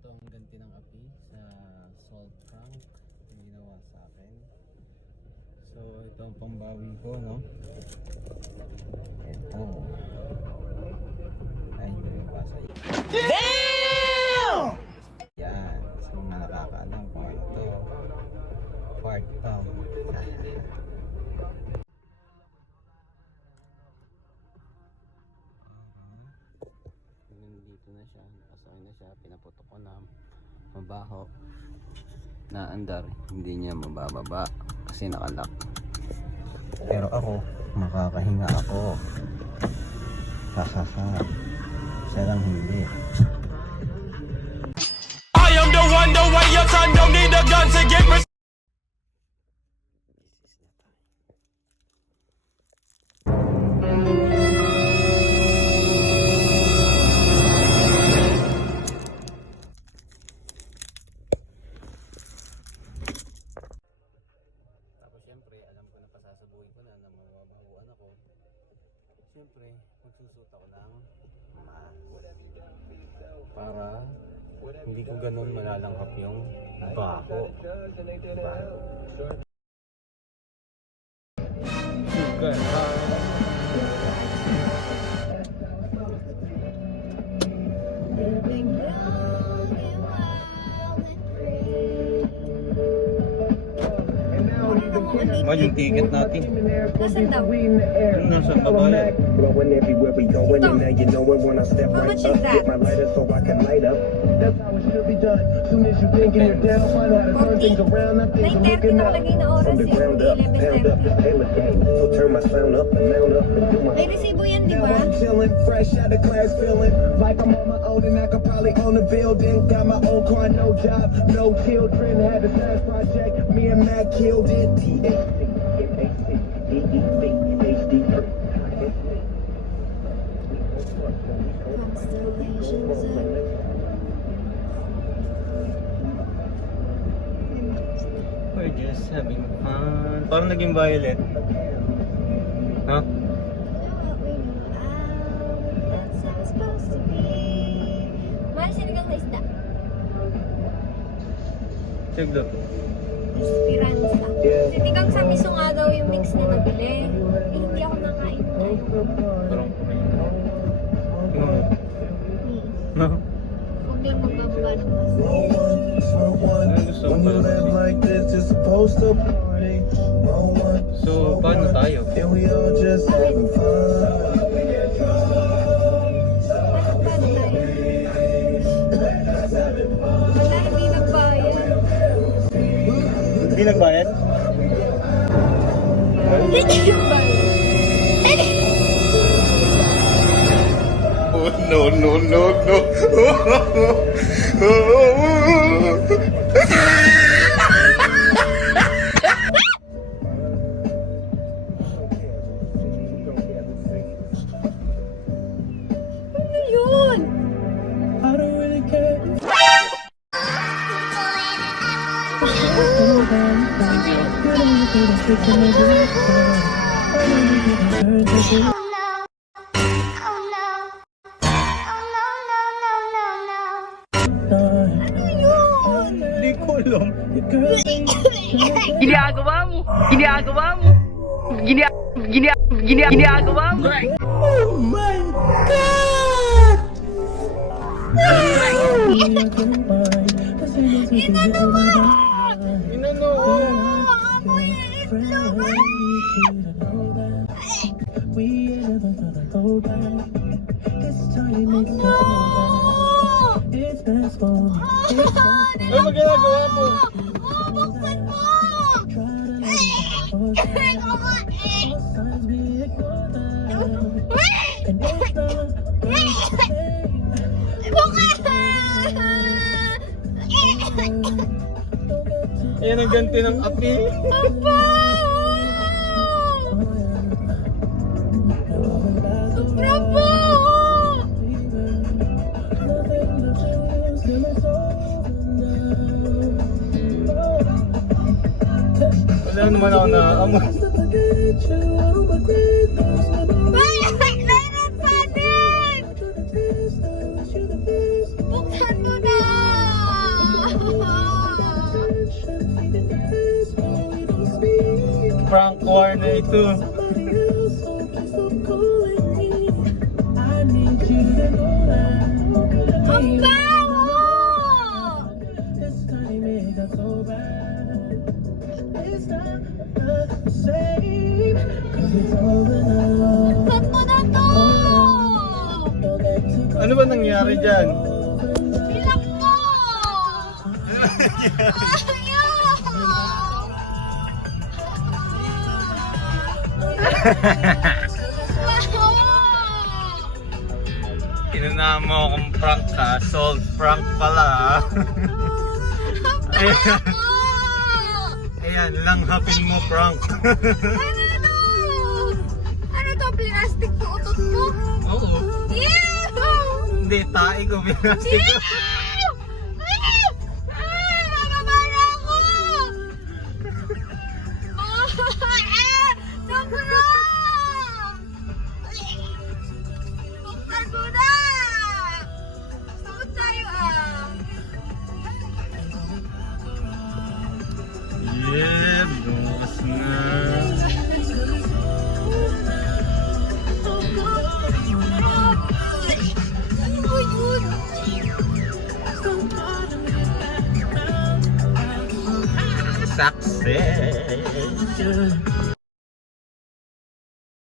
ito ang ganti ng api sa salt tank na ginawa sa akin. So ito ang pambawi ko, no? Ito ay hindi pasa. Damn! Yan, so mga nakakaalam ko ito fart pump. Nandito na siya, nakasakay na siya, pinaputok ko na mabaho na andar, hindi niya mabababa kasi nakalock. Pero ako, makakahinga ako. Hahaha, siya lang hindi. I am the one, the way your son don't need a gun to get me. Siyempre, alam ko na pasasabuhin ko na mababahuan ako. Siyempre, magsusuot ako ng mask para hindi ko ganun malalanghap yung baho. Sugar oh, yung ticket natin. Nasaan daw? Nasa babae. How much is that? 40? May 30 nakalagay na oras eh. 11:30. May resibo yan, di ba? Fresh out of class, feeling like I'm on my own and I could probably own a building. Got my own car, no job, no children. Had a science project, me and Matt killed it. We're just having fun. Parang naging violet. Ha? Mahal sinigang na isda. Siglo. Esperanza. Sinigang sa miso nga daw yung mix na nabili. Eh, hindi ako nakain. Parang no? Huwag lang magbababa ng mas. So, paano tayo? Wala, hindi nagbayad. Hindi nagbayad? Hindi nagbayad. Oh, no, no, no, no. Ano yun? Hindi ko alam. Ginagawa mo. Ginagawa mo. Ginagawa mo. Oh my God! Inano mo? Inano? Amoy ang itlog. Ano ba ginagawa mo? Buksan mo! Ayan ang ganti ng api. Sobra po! Wala naman ako na amoy. Meron pa din! Buksan mo na! prank war na ito. Ang bango! Ba't mo na to? Ano ba nangyari dyan? Ilak mo! Inunahan mo akong prank ka, sold prank pala. Ayan, ayan, langhapin mo prank. Ano to? Ano to? Plastic to utot mo? Oo. Ew! Hindi, tae ko, binastik ko. Nakabala ako! Sobra! Buksan mo na! Saan tayo Yeah, bukas na. Ano ba yun? Success.